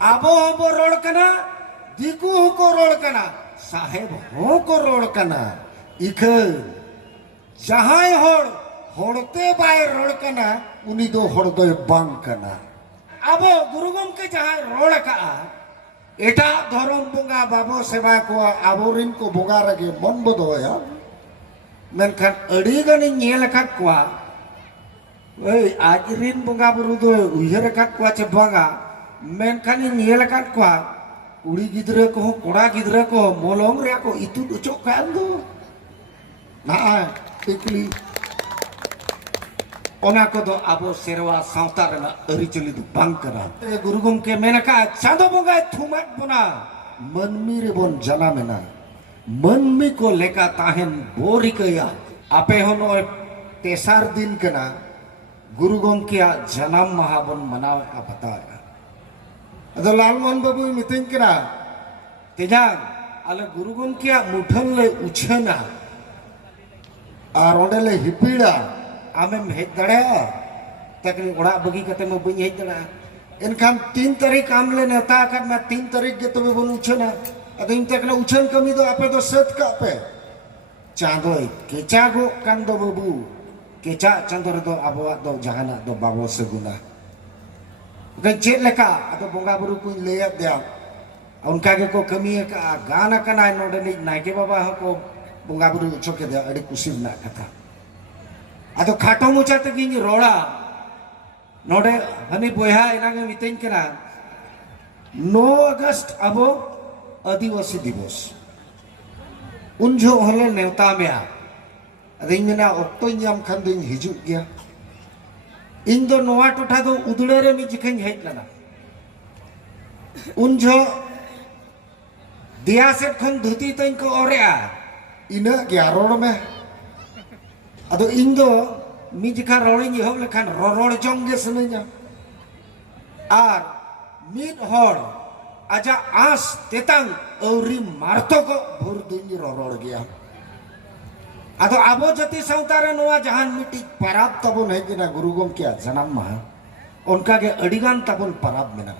आबो हबो रोड कना दिकू को रोड कना साहेब हो को रोड कना इखे जहाय होड़ते बाय रोड कना उनी दो होड़ दो बांग कना आबो गुरु गमके जहाय रोड का एटा धर्म बोंगा बाबो सेवा को आबोरिन को बोंगा रगे मन बदोया मेनखान अड़ी गनी नेल अकाद कोआ आज रिन बोंगा बुरु दो उयहर अकाद कोआ चे बांगा मेनखान नेल अकाद कोआ उड़ी गिद्रे को कोड़ा गिद्रे को मोलंग रे को इतु उचोक कान दो ना टिकली ओना को दो आबो सेरवा सावता रेना अरिचली दो बांग करा गुरु गमके मेनका चांदो बोंगा थुमाट बोना मनमी रे बोन जना मेना मनमी को लेका ताहेन बोरिकया आपे होनो तेसार दिन कना गुरु गमके जन्म माहा बोन मनाव आ बताया अदो लालमोहन बाबू मिथिन कना तेजांग आले गुरु गमके मुठन ले उछना आर ओंडे ले हिपीड़ा आमेम हेज दड़े तकनी ओड़ा बगी कते म बई हेज दड़ा एनखान 3 तारीख आमले नेता का मैं 3 तारीख के तबे बोन उछना अदो इन तकना उछन कमी दो आपे दो सत का पे चांदोय केचा गो कान दो बाबू केचा चांदो रे दो आबोवा दो जहाना दो बाबो सगुना गई चेत लेका अदो बोंगा बुरु को लेया दिया उनका के को कमी का गाना कना नोडे नि नायके बाबा को बोंगा बुरु चोके दे अड़ी कुसी ना कथा अदो खाटो मुचा तकिन रोड़ा नोडे हनी बोया इनागे मितेन कना 9 अगस्त अबो आदिवासी दिवस उनजो हले नेवता में अदिन मेना ऑक्टो ᱧᱟᱢ खान दिन हिजु गया इन दो नोवा टोठा दो उदड़े रे मी जिखन हेज लना उनजो दिया सेट खन धुती तइन को ओरेआ इना गया रोड में अदो इन दो मी जिखा रोडिन यहब लेखान रोड जोंगे सनया आर मिद होड़ आजा आस तेतांग औरी मारतो को भोर दिन रोड गया अदो आबो जति सावतारे नोवा जहान मिटी पराब तबन है ना गुरु गमके जन्म माह उनका के अडिगान तबन पराब मेना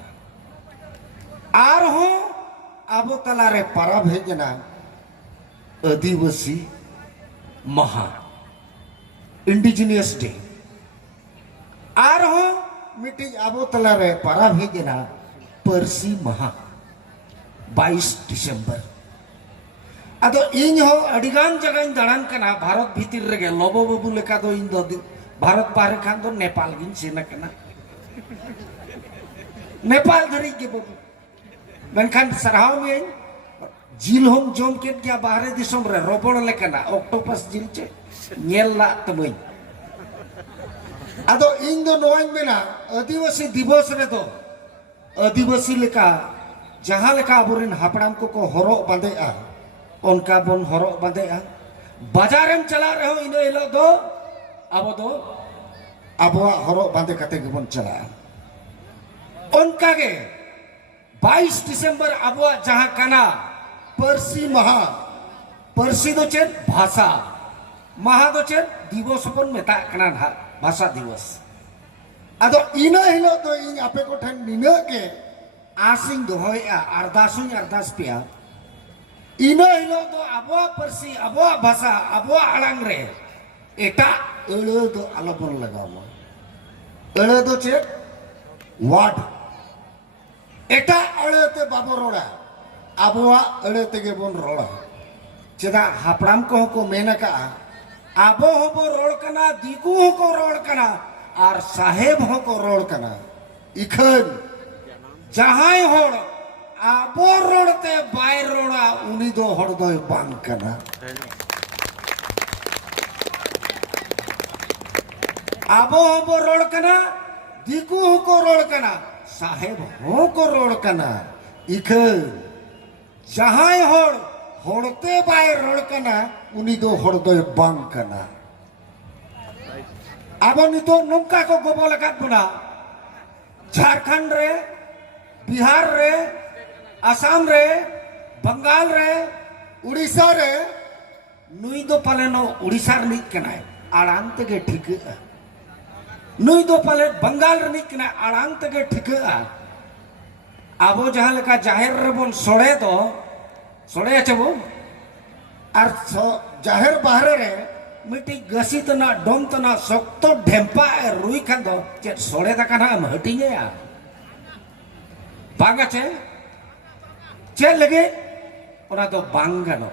आर हो आबो तलारे पराब है ना आदिवासी महा इंडिजिनियस डे आर हो मिटी आबो तलारे पराब है ना परसी महा 22 दिसंबर अदो इन हो अडिगान जगह दाड़ान कना भारत भीतर रेगे लोबो बाबू लेका दो इन दो भारत बाहर खान दो नेपाल गिन सेना कना नेपाल धरी के बाबू मेनखान सरहाव में जिल हम जोम के क्या बाहर दिसम रे रोबड़ लेकना ऑक्टोपस जिल चे नेल ला तमई अदो इन दो नोइन मेना आदिवासी दिवस रे दो आदिवासी लेका जहां लेका अबोरिन हापड़ाम को हरो बांधेआ उनका बन हरो बांधेआ बाजारम चला रहे हो इनो इलो दो आबो हरो बांधे कते गबन चला उनका के 22 दिसंबर आबो जहां कना परसी महा परसी दो चेन भाषा महा दो चेन दिवस बन मेता कना भाषा दिवस अदो इनो हिलो दो इन आपे को ठन निनो के आसिंग दोहोया अरदास पिया इनो हिलो दो आबो परसी आबो भाषा आबो आड़ांग रे एटा अड़े दो आलोबन लगावो अड़े दो चे वाड एटा अड़े ते बाबो रोड़ा आबोआ अड़े तेगे बोन रोड़ा चेदा हापड़ाम को मेनका आबो होबो रोड़ कना दिकू को रोड़ कना और साहेब को रोड़ कना इखन जहां होड़ आबो रोड़ते बाय रोड़ा उनी दो होड़ दो बांग कना आबो होबो रोड़ कना दिकू को रोड़ कना साहेब हो को रोड़ कना इखन जहां होड़ होड़ते बाय रोड़ कना उनी दो होड़ दो बांग कना आबो नितो नौका को गोबो लगा बुना झारखंड रे बिहार रे आसाम रे बंगाल रे उड़ीसा रे नुई दो पालेनो उड़ीसा रे कनाय आड़ांग तगे ठीक नुई दो पाले बंगाल रे कनाय आड़ांग तगे ठीक आबो जहां लेका जाहिर रे बोन सोड़े दो सोड़े आचे बो और जाहिर बाहरे रे मिट्टी गसी तना डोम तना सख्तो ढेम्पा रुई खान दो चे सोड़े दाका ना हम हटिंगे या बांगा चे लगे ओना दो बांगा नो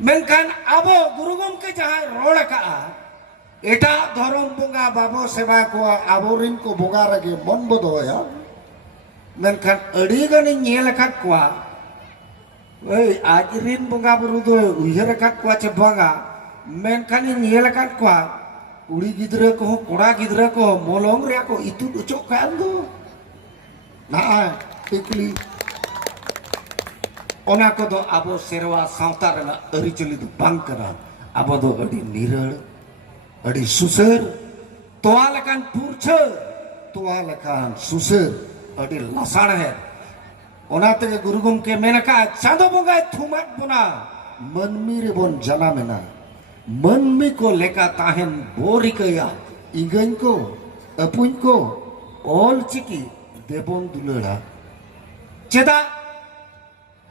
मेनखान आबो गुरु गमके जहां रोड़ का एटा धर्म बोंगा बाबो सेवा को आबोरिन को बोंगा रगे मन बदोया मेनखान अड़ी गनी नेल अकाद कोआ ओई आज रिन बोंगा बुरु दो उयहर अकाद कोआ चे बांगा मेनखान नेल अकाद कोआ उड़ी गिदरा को कोड़ा गिदरा को मोलोंग रे को इतु उचोक कान दो ना टिकली ओना को दो आबो सेरवा सावता रना अरिचली दो बांग करा आबो दो अड़ी निरळ अड़ी सुसर तोआ लकान पुरछ तोआ लकान सुसर अड़ी लसाण है ओना ते गुरु गमके मेनका चांदो बोंगाय थुमाक बोना मनमी रे बोन जना मेना मनमी को लेका ताहेन बोरिकया इंगन को अपुन को ऑल चिकी देबोन दुलड़ा चेदा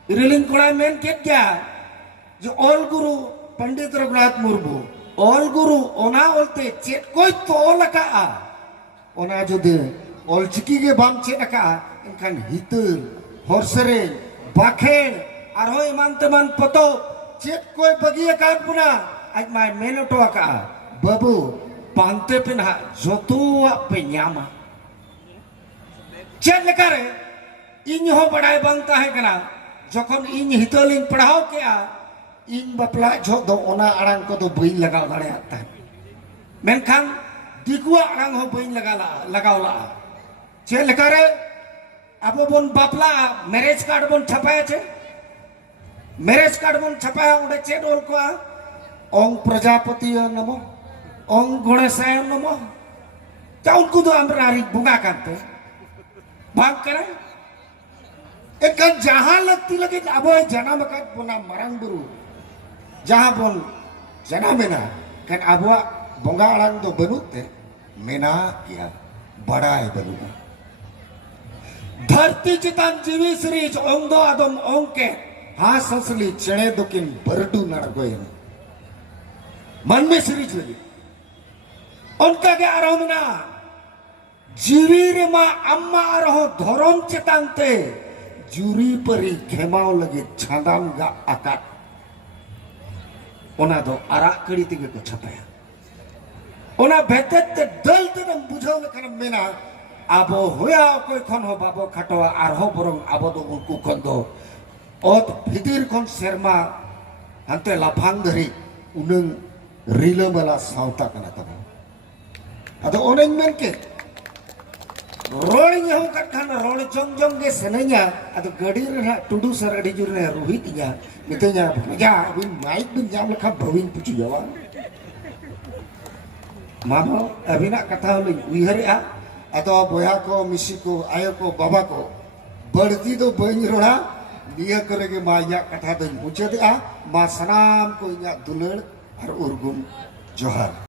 रिलिंग कोड़ा मेन के क्या जो ऑल गुरु पंडित रघुनाथ मुर्मू ऑल गुरु ओना ओलते चेत कोई तो लका ओना जो दे ऑल चिकी के बाम चेत लका इनखान हितर हरसरे बाखेन आरो इमान तेमान पतो चेत कोई बगिया काट पुना आज माय मेनटो का बाबू पांते पिना जोतो पे न्यामा चेत लका रे इन हो बड़ाई बांगता है कना जखन इन हितलिन पढ़ाओ क्या इन बपला जो दो ओना आड़ांग को तो बई लगाव दाड़े आता मेनखान दिकुआ आड़ांग हो बई लगाव ला चे लेका रे आबो बोन बपला मैरिज कार्ड बोन छपाया छे मैरिज कार्ड बोन छपाया ओडे चे डोल को ओंग प्रजापति नमो ओंग गणेशाय नमो ता उनको तो हमरारी बुंगा करते भाग करे एक जहां लगती लगे अब जन्म का बोना मरंग गुरु जहां बोन जना मेना कन अब बोंगा आड़ांग दो बनुते मेना किया बड़ा है बनुगा धरती चितान जीवी श्रीज ओंग दो आदम ओंग के हाँ ससली चने दुकिन बरडू नड़गोयन मन में श्रीज लगी उनका क्या आरोमना जीवी रे मां अम्मा रहो धरम चितांते जुरी परी खेमाव लगे छांदाम गा आकाट ओना दो आरा कड़ी तिगे को छपाया ओना भेतेत ते दल ते दम बुझाव लेखन मेना आबो होया कोई खन हो बाबो खटवा आर हो बरंग आबो दो उनको खन दो ओत भिदिर खन शर्मा हंते लाफांग धरी उनंग रिलमला सावता कना तब अदो ओनें मेन के रोड़ी हो कटखान रोड़ जंग जंग के सनैया अदो गड़ी रे टुडू सर अडी जुर ने रोहित या मितेया भजा बिन माइक बिन जाम लखा भविन पुचु जवा मानो अबिना कथा होली उइहरे आ अतो बोया को मिसी को आयो को बाबा को बड़ती तो बइन रोड़ा निया करे के माया कथा दो मुचे दे आ मा सनाम को इया दुलड़ और उर्गुम जोहार।